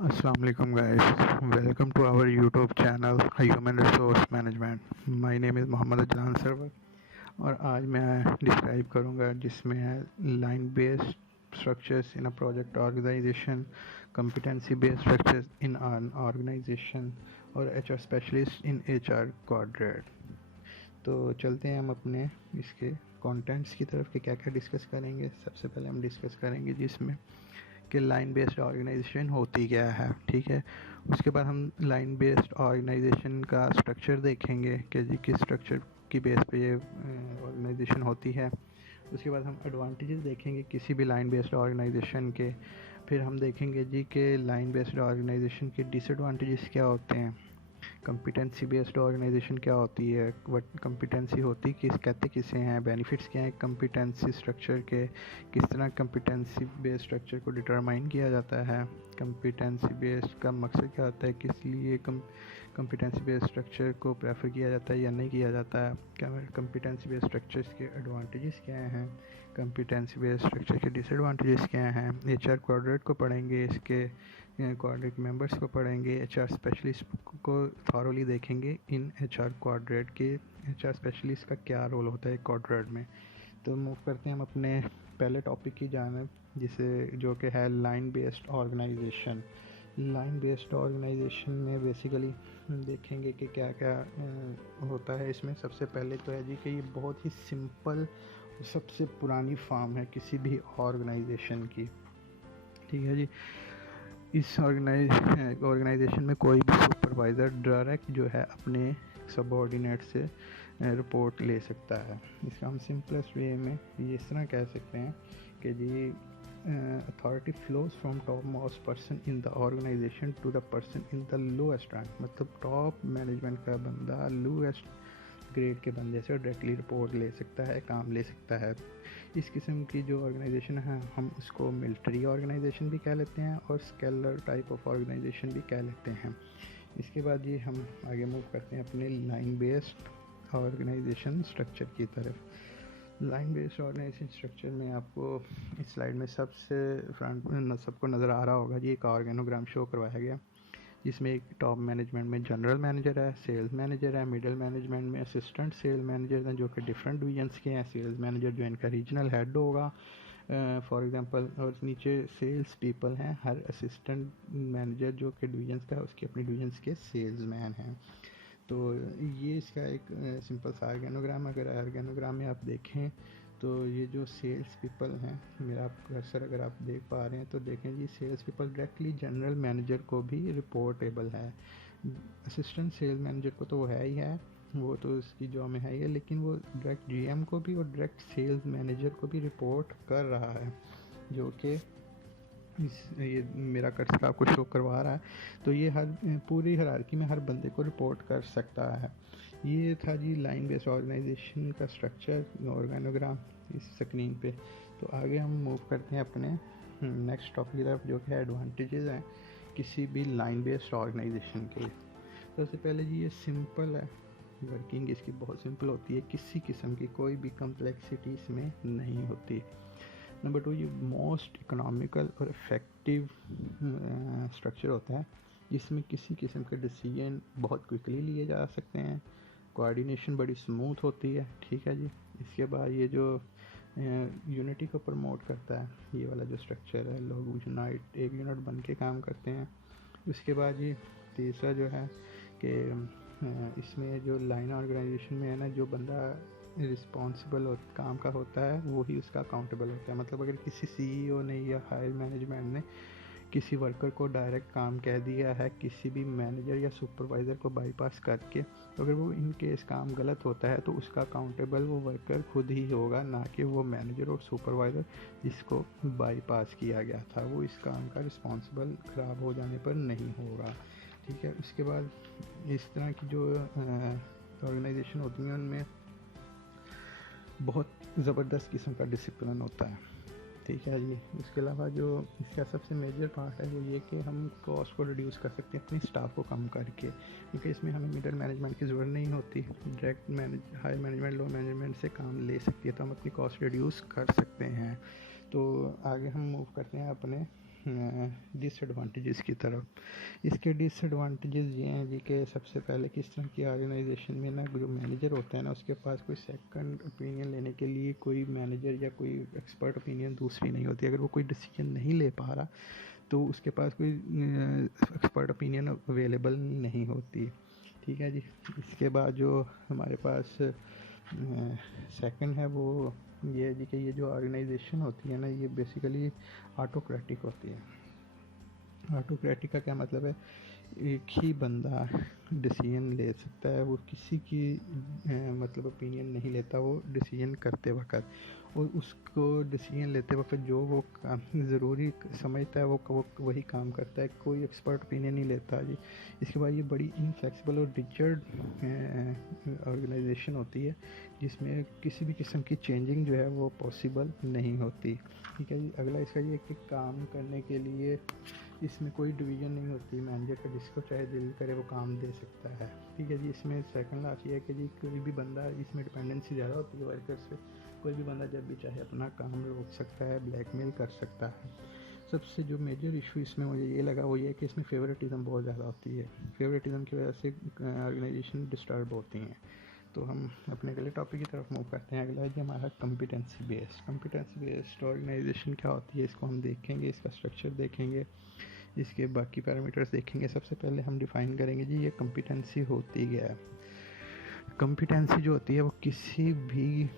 Assalamu alaikum guys, welcome to our YouTube channel Human Resource Management. My name is Mohammad Ajlan Sarwar और आज मैं describe करूँगा जिसमें है line based structures in a project organisation, competency based structures in an organisation और HR specialist in HR quadrant. तो चलते हैं हम अपने इसके कंटेंट्स की तरफ कि क्या क्या डिस्कस करेंगे। सबसे पहले हम डिस्कस करेंगे जिसमें कि लाइन बेस्ड ऑर्गेनाइजेशन होती क्या है, ठीक है। उसके बाद हम लाइन बेस्ड ऑर्गेनाइजेशन का स्ट्रक्चर देखेंगे कि जी किस स्ट्रक्चर की बेस पे ये ऑर्गेनाइजेशन होती है। उसके बाद हम एडवांटेजेस देखेंगे किसी भी लाइन बेस्ड ऑर्गेनाइजेशन के। फिर हम देखेंगे जी कि लाइन बेस्ड ऑर्गेनाइजेशन के डिसएडवांटेजेस क्या होते हैं, कंपिटेंसी बेस्ड ऑर्गेनाइजेशन क्या होती है, वट कंपिटेंसी होती कहते किसे हैं, बेनिफिट्स क्या हैं कंपिटेंसी स्ट्रक्चर के, किस तरह कंपिटेंसी बेस्ड स्ट्रक्चर को डिटरमाइन किया जाता है, कंपिटेंसी बेस्ड का मकसद क्या होता है, किस लिए कंपिटेंसी बेस्ड स्ट्रक्चर को प्रेफर किया जाता है या नहीं किया जाता है, कंपिटेंसी बेस्ड स्ट्रक्चर्स के एडवांटेजेस क्या हैं, कंपिटेंसी बेस्ड स्ट्रक्चर के डिसएडवांटेजेस क्या हैं। HR क्वाड्रेंट को पढ़ेंगे, इसके क्वाड्रेंट मेंबर्स को पढ़ेंगे, HR स्पेशलिस्ट को थॉरोली देखेंगे इन HR क्वाड्रेंट के, HR स्पेशलिस्ट का क्या रोल होता है क्वाड्रेंट में। तो मूव करते हैं हम अपने पहले टॉपिक की जानिब जिसे जो कि है line based organisation. Line based organisation में बेसिकली देखेंगे कि क्या क्या होता है इसमें। सबसे पहले तो है जी कि ये बहुत ही सिंपल सबसे पुरानी फॉर्म है किसी भी ऑर्गेनाइजेशन की, ठीक है जी। इस ऑर्गेनाइजेशन में कोई भी सुपरवाइज़र डायरेक्ट जो है अपने सबऑर्डिनेट से रिपोर्ट ले सकता है। इसका हम सिंपलेस्ट वे में ये इस तरह कह सकते हैं कि जी authority flows from top most person in the organisation to the person in the lowest rank, मतलब टॉप मैनेजमेंट का बंदा लोएस्ट ग्रेड के बंदे से डायरेक्टली रिपोर्ट ले सकता है, काम ले सकता है। इस किस्म की जो ऑर्गेनाइजेशन है हम उसको मिलिट्री ऑर्गेनाइजेशन भी कह लेते हैं और स्केलर टाइप ऑफ ऑर्गेनाइजेशन भी कह लेते हैं। इसके बाद ये हम आगे मूव करते हैं अपने लाइन बेस्ड ऑर्गेनाइजेशन स्ट्रक्चर की तरफ। लाइन बेस्ड ऑर्गेनाइजेशन स्ट्रक्चर में आपको इस स्लाइड में सबसे फ्रंट सबको नज़र आ रहा होगा जी एक ऑर्गेनोग्राम शो करवाया गया जिसमें एक टॉप मैनेजमेंट में जनरल मैनेजर है, सेल्स मैनेजर है, मिडिल मैनेजमेंट में असिस्टेंट सेल्स मैनेजर हैं जो कि डिफरेंट डिवीजन्स के हैं, सेल्स मैनेजर जो इनका रीजनल हेड होगा फॉर एग्जांपल, और नीचे सेल्स पीपल हैं, हर असिस्टेंट मैनेजर जो कि डिवीजन्स का है उसके अपनी डिवीजन्स के सेल्स मैन हैं। तो ये इसका एक सिंपल सा ऑर्गेनोग्राम। अगर ऑर्गेनोग्राम में आप देखें तो ये जो सेल्स पीपल हैं, मेरा कर्सर अगर आप देख पा रहे हैं तो देखें जी sales people directly general manager को भी रिपोर्टेबल है। असिस्टेंट सेल्स मैनेजर को तो वो है ही है, वो तो उसकी जॉब में है ही है, लेकिन वो डायरेक्ट GM को भी और डायरेक्ट सेल्स मैनेजर को भी रिपोर्ट कर रहा है, जो कि ये मेरा कर्सर आपको शो करवा रहा है। तो ये हर पूरी हायरार्की में हर बंदे को रिपोर्ट कर सकता है। ये था जी लाइन बेस्ड ऑर्गेनाइजेशन का स्ट्रक्चर ऑर्गेनोग्राम इस स्क्रीन पे। तो आगे हम मूव करते हैं अपने नेक्स्ट टॉपिक की तरफ जो कि एडवांटेजेस हैं किसी भी लाइन बेस्ड ऑर्गेनाइजेशन के। सबसे पहले जी ये सिंपल है, वर्किंग इसकी बहुत सिंपल होती है, किसी किस्म की कोई भी कम्प्लेक्सिटी इसमें नहीं होती। नंबर 2 ये मोस्ट इकोनॉमिकल और इफ़ेक्टिव स्ट्रक्चर होता है जिसमें किसी किस्म के डिसीजन बहुत क्विकली लिए जा सकते हैं, कोऑर्डिनेशन बड़ी स्मूथ होती है, ठीक है जी। इसके बाद ये जो यूनिटी को प्रमोट करता है, ये वाला जो स्ट्रक्चर है, लोग यूनाइट एक यूनिट बन के काम करते हैं। उसके बाद ये तीसरा जो है कि इसमें जो लाइन ऑर्गेनाइजेशन में है ना, जो बंदा रिस्पॉन्सिबल काम का होता है वही उसका अकाउंटेबल होता है। मतलब अगर किसी CEO ने या हायर मैनेजमेंट ने किसी वर्कर को डायरेक्ट काम कह दिया है किसी भी मैनेजर या सुपरवाइज़र को बाईपास करके, तो अगर वो इन केस काम गलत होता है तो उसका अकाउंटेबल वो वर्कर खुद ही होगा, ना कि वो मैनेजर और सुपरवाइज़र जिसको बाईपास किया गया था, वो इस काम का रिस्पॉन्सिबल ख़राब हो जाने पर नहीं होगा, ठीक है। उसके बाद इस तरह की जो ऑर्गेनाइजेशन होती हैं उनमें बहुत ज़बरदस्त किस्म का डिसिप्लिन होता है, ठीक है जी। उसके अलावा जो इसका सबसे मेजर पार्ट है वो ये कि हम कॉस्ट को रिड्यूस कर सकते हैं अपने स्टाफ को कम करके, क्योंकि इसमें हमें मिडिल मैनेजमेंट की ज़रूरत नहीं होती, डायरेक्ट हाई मैनेजमेंट लो मैनेजमेंट से काम ले सकती है, तो हम अपनी कॉस्ट रिड्यूस कर सकते हैं। तो आगे हम मूव करते हैं अपने डिसएडवांटेजेस की तरफ। इसके डिसएडवांटेजेस ये हैं जी कि सबसे पहले किस तरह की ऑर्गेनाइजेशन में ना जो मैनेजर होता है ना उसके पास कोई सेकंड ओपिनियन लेने के लिए कोई मैनेजर या कोई एक्सपर्ट ओपिनियन दूसरी नहीं होती। अगर वो कोई डिसीजन नहीं ले पा रहा तो उसके पास कोई एक्सपर्ट ओपिनियन अवेलेबल नहीं होती। ठीक है जी। इसके बाद जो हमारे पास सेकंड है वो ये है जी कि ये जो ऑर्गेनाइजेशन होती है ना ये बेसिकली ऑटोक्रेटिक होती है। ऑटोक्रेटिक का क्या मतलब है, एक ही बंदा डिसीजन ले सकता है, वो किसी की मतलब ओपिनियन नहीं लेता वो डिसीजन करते वक्त, और उसको डिसीजन लेते वक्त जो वो काम ज़रूरी समझता है वो वही काम करता है, कोई एक्सपर्ट ओपिनियन नहीं लेता जी। इसके बाद ये बड़ी इनफ्लेक्सिबल और रिजिड ऑर्गेनाइजेशन होती है जिसमें किसी भी किस्म की चेंजिंग जो है वो पॉसिबल नहीं होती। ठीक है जी। अगला इसका ये कि काम करने के लिए इसमें कोई डिवीज़न नहीं होती, मैनेजर का जिसको चाहे दिल करे वो काम दे सकता है। ठीक है जी। इसमें सेकंड लास्ट ये है कि जी कोई भी बंदा, इसमें डिपेंडेंसी ज़्यादा होती है वर्कर से, कोई भी बंदा जब भी चाहे अपना काम रोक सकता है, ब्लैकमेल कर सकता है। सबसे जो मेजर इशू इसमें मुझे ये लगा वो ये है कि इसमें फेवरेटिज़म बहुत ज़्यादा होती है। फेवरेटिज़म की वजह से ऑर्गेनाइजेशन डिस्टर्ब होती हैं। तो हम अपने अगले टॉपिक की तरफ मूव करते हैं। अगला है जी हमारा competency based. Competency based organisation क्या होती है इसको हम देखेंगे, इसका स्ट्रक्चर देखेंगे, इसके बाकी पैरामीटर्स देखेंगे। सबसे पहले हम डिफ़ाइन करेंगे जी ये कम्पिटेंसी होती क्या है। कम्पिटेंसी जो होती है वो किसी भी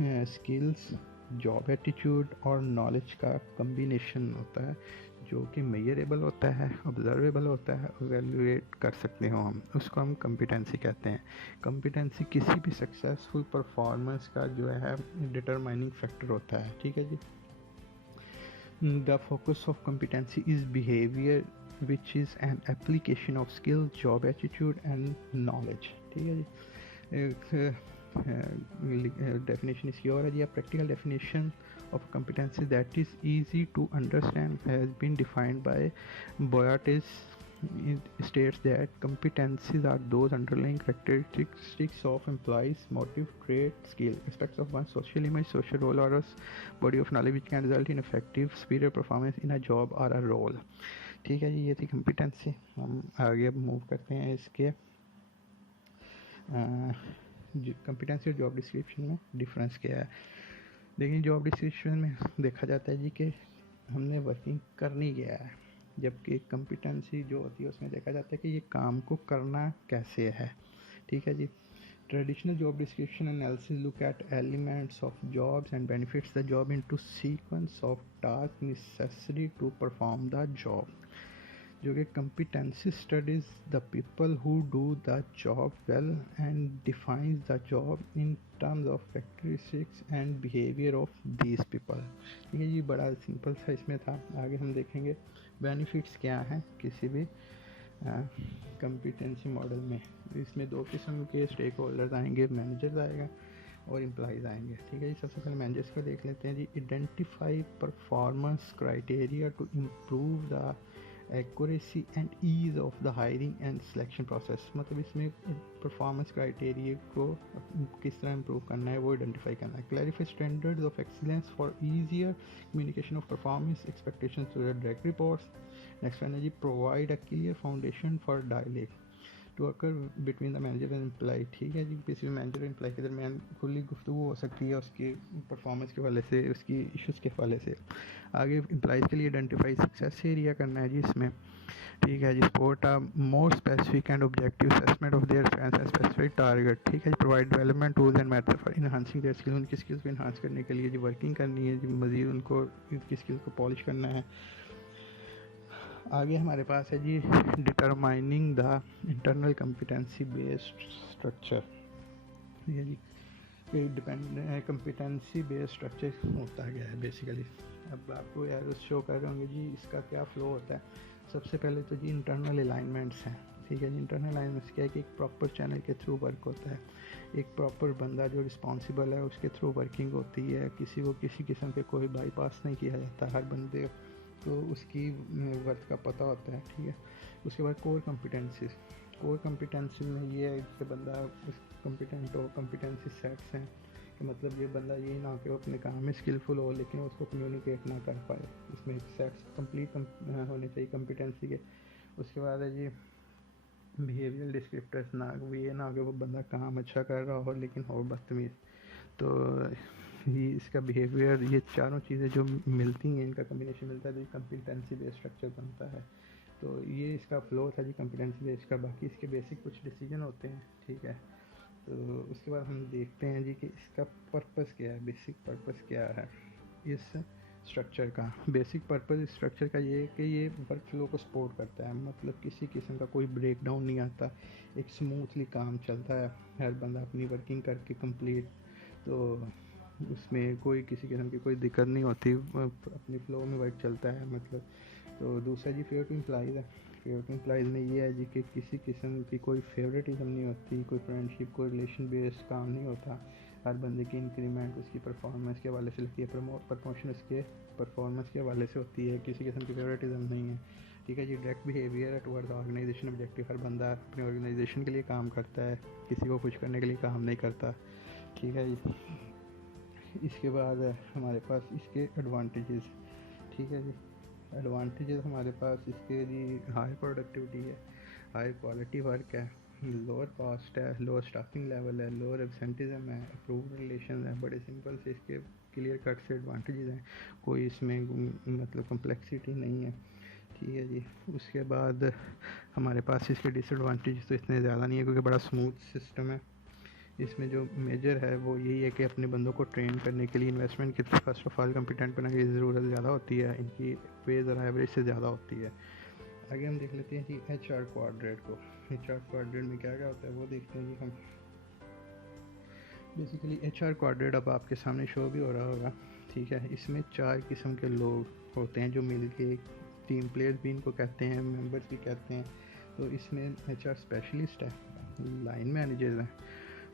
स्किल्स, जॉब एटीट्यूड और नॉलेज का कम्बिनेशन होता है जो कि मेजरेबल होता है, ऑब्जर्वेबल होता है, एवेल्युएट कर सकते हो हम, उसको हम कम्पिटेंसी कहते हैं। कम्पिटेंसी किसी भी सक्सेसफुल परफॉर्मेंस का जो है डिटरमाइनिंग फैक्टर होता है। ठीक है जी। The focus of competency is behaviour which is an application of skill, job attitude and knowledge. ठीक है जी। डेफिनेशन इसकी और है जी, practical definition of competency that is easy to understand has been defined by Boyatis. It states that competencies are those underlying characteristics of employees, motive, trait, skill, aspects of one's social image, social role, or a body of knowledge which can result in effective, superior performance in a job or a role. ठीक है जी, ये थी competency। हम आगे अब move करते हैं इसके कंपिटेंसी और जॉब डिस्क्रिप्शन में डिफरेंस क्या है। लेकिन जॉब डिस्क्रिप्शन में देखा जाता है जी कि हमने वर्किंग करनी क्या है, जबकि कंपिटेंसी जो होती है उसमें देखा जाता है कि ये काम को करना कैसे है। ठीक है जी। Traditional job description analysis look at elements of jobs and benefits the job into sequence of task necessary to perform the job, जो कि competency studies the people who do the job well and defines the job in terms of characteristics and behavior of these people। ठीक है जी, बड़ा simple सा इसमें था। आगे हम देखेंगे बेनिफिट्स क्या हैं किसी भी कंपिटेंसी मॉडल में। इसमें दो किस्म के स्टेक होल्डर्स आएंगे, मैनेजर्स आएगा और एम्प्लॉयज़ आएंगे। ठीक है जी। सबसे पहले मैनेजर्स को देख लेते हैं जी। Identify performance criteria to improve the accuracy and ease of the hiring and selection process, मतलब इसमें परफॉर्मेंस क्राइटेरिया को किस तरह इम्प्रूव करना है वो आइडेंटिफाई करना है। Clarify standards of excellence for easier communication of performance expectations to the direct reports. Next one है जी provide a clear foundation for dialogue to occur between the manager and employee. ठीक है जी। किसी भी मैनेजर और employ के दरमियान खुली गुफ्तगू हो सकती है उसकी परफॉर्मेंस के हवाले से, उसकी इश्यूज़ के हवाले से। आगे एम्प्लॉयज़ के लिए आइडेंटिफाई सक्सेस एरिया करना है जी इसमें। ठीक है जी। Support a more specific and objective assessment of their strengths and specific target. ठीक है जी। Provide development tools and method for enhancing their skill, उनकी स्किल्स को इन्हांस करने के लिए जी वर्किंग करनी है जी, मज़ीद उनको उनकी स्किल्स को पॉलिश करना है। आगे हमारे पास है जी determining the internal competency based structure. ठीक है जी। कम्पिटेंसी बेस्ड स्ट्रक्चर होता क्या है बेसिकली। अब आपको यार शो कर रहे होंगे जी इसका क्या फ्लो होता है। सबसे पहले तो जी इंटरनल अलाइनमेंट्स हैं। ठीक है जी। इंटरनल अलाइनमेंट्स क्या है कि एक प्रॉपर चैनल के थ्रू वर्क होता है, एक प्रॉपर बंदा जो रिस्पॉन्सिबल है उसके थ्रू वर्किंग होती है, किसी को किसी किस्म के कोई बाईपास नहीं किया जाता, हर बंदे को उसकी वर्क का पता होता है। ठीक है। उसके बाद कोर कम्पिटेंसीज में ये है कि बंदा कम्पिटेंट हो, कम्पिटेंसी सेट्स हैं कि मतलब ये बंदा ये ना कि वो अपने काम में स्किलफुल हो लेकिन उसको कम्युनिकेट ना कर पाए। इसमें सेट्स कंप्लीट होने चाहिए कम्पिटेंसी के। उसके बाद है जी बिहेवियर डिस्क्रिप्टर्स, ना ये ना कि वो बंदा काम अच्छा कर रहा हो लेकिन हो बदतमीज़। तो ये इसका बिहेवियर, ये चारों चीज़ें जो मिलती हैं, इनका कम्बिनेशन मिलता है तो ये कम्पिटेंसी बेस्ड स्ट्रक्चर बनता है। तो ये इसका फ्लो था जी कम्पिटेंसी बेस्ड का। बाकी इसके बेसिक कुछ डिसीजन होते हैं, ठीक है। तो उसके बाद हम देखते हैं जी कि इसका पर्पस क्या है, बेसिक पर्पस क्या है इस स्ट्रक्चर का। बेसिक पर्पस स्ट्रक्चर का ये है कि ये वर्क फ्लो को सपोर्ट करता है, मतलब किसी किस्म का कोई ब्रेक डाउन नहीं आता, एक स्मूथली काम चलता है, हर बंदा अपनी वर्किंग करके कंप्लीट, तो उसमें कोई किसी किस्म की कोई दिक्कत नहीं होती, अपनी फ्लो में वर्क चलता है मतलब। तो दूसरा जी फेवर टू एम्प्लॉइज़ है। फेवर टू एम्प्लॉइज़ में ये है जी कि किसी किस्म की कोई फेवरेटिज्म नहीं होती, कोई फ्रेंडशिप कोई रिलेशन बेस्ड काम नहीं होता। हर बंदे की इंक्रीमेंट उसकी परफॉर्मेंस के हवाले से लगती है, प्रमोशन उसके परफॉर्मेंस के हवाले से होती है, किसी किस्म की फेवरेटिज्म नहीं है, ठीक है जी। Direct behaviour towards organisation objective, हर बंदा अपने ऑर्गेनाइजेशन के लिए काम करता है, किसी को खुश करने के लिए काम नहीं करता, ठीक है जी। इसके बाद हमारे पास इसके एडवांटेजेस, ठीक है जी। एडवांटेजेस हमारे पास इसके जी हाई प्रोडक्टिविटी है, हाई क्वालिटी वर्क है, लोअर कॉस्ट है, लोअर स्टाफिंग लेवल है, लोअर एब्सेंटिज्म है, अप्रूव्ड रिलेशन है। बड़े सिंपल से इसके क्लियर कट से एडवांटेजेस हैं, कोई इसमें मतलब कम्प्लेक्सिटी नहीं है, ठीक है जी। उसके बाद हमारे पास इसके डिसएडवांटेजेस तो इतने ज़्यादा नहीं है क्योंकि बड़ा स्मूथ सिस्टम है। इसमें जो मेजर है वो यही है कि अपने बंदों को ट्रेन करने के लिए इन्वेस्टमेंट की फर्स्ट ऑफ ऑल कंपिटेंट बनाने की ज़रूरत ज़्यादा होती है, इनकी पे ज़रा एवरेज से ज़्यादा होती है। आगे हम देख लेते हैं जी HR क्वाड्रेंट को। HR क्वाड्रेंट में क्या क्या होता है वो देखते हैं जी हम। बेसिकली HR क्वाड्रेंट अब आपके सामने शो भी हो रहा होगा, ठीक है। इसमें 4 किस्म के लोग होते हैं जो मिल के, टीम प्लेयर्स भी इनको कहते हैं, मेंबर्स भी कहते हैं। तो इसमें HR स्पेशलिस्ट है, लाइन मैनेजर्स हैं,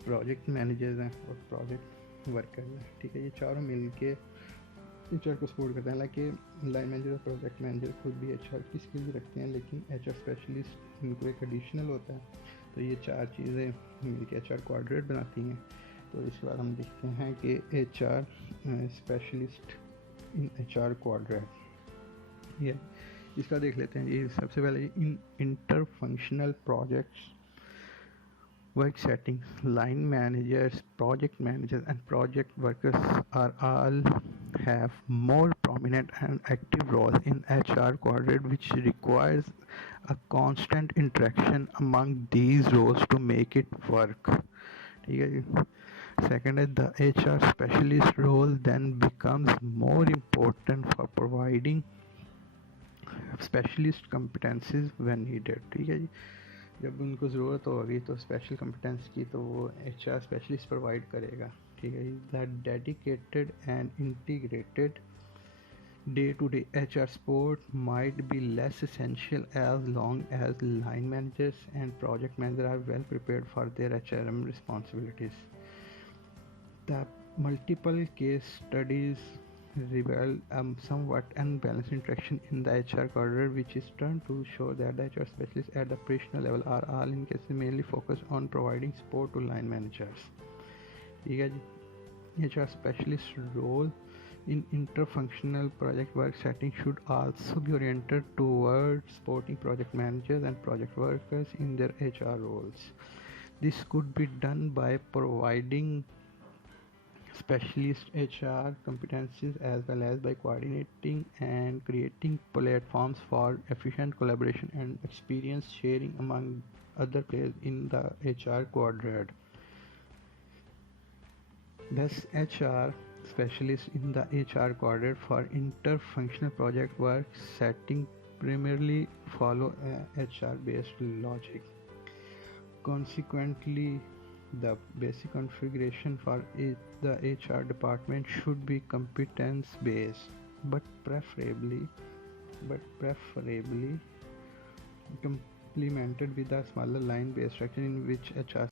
प्रोजेक्ट मैनेजर्स हैं और प्रोजेक्ट वर्कर हैं, ठीक है। ये चारों मिल के HR को सपोर्ट करते हैं। हालांकि लाइन मैनेजर और प्रोजेक्ट मैनेजर खुद भी HR की स्किल्स रखते हैं, लेकिन HR स्पेशलिस्ट इनको एक एडिशनल होता है। तो ये 4 चीज़ें मिल के HR क्वाड्रेंट बनाती हैं। तो इसके बाद हम देखते हैं कि HR specialist in HR quadrant, ये इसका देख लेते हैं। ये सबसे पहले in inter functional projects work settings, line managers, project managers and project workers are all have more prominent and active roles in HR quadrant, which requires a constant interaction among these roles to make it work, ठीक है जी। Second is the HR specialist role then becomes more important for providing specialist competencies when needed, ठीक है जी। जब उनको ज़रूरत होगी तो special competence की तो वो HR स्पेशलिस्ट प्रोवाइड करेगा, ठीक है। That dedicated and integrated day to day HR support might be less essential as long as line managers and project managers are well prepared for their HRM responsibilities. The multiple case studies reveal somewhat unbalanced interaction in the HR corridor, which is turned to show that the HR specialists at the operational level are all in cases mainly focused on providing support to line managers, ठीक है जी। HR specialist role in interfunctional project work setting should also be oriented towards supporting project managers and project workers in their HR roles. This could be done by providing specialist HR competencies as well as by coordinating and creating platforms for efficient collaboration and experience sharing among other players in the HR quadrant. Thus, HR specialists in the HR quadrant for interfunctional project work setting primarily follow a HR based logic. Consequently, the basic configuration for the HR department should be competence based, but preferably complemented with a smaller line based structure in which HR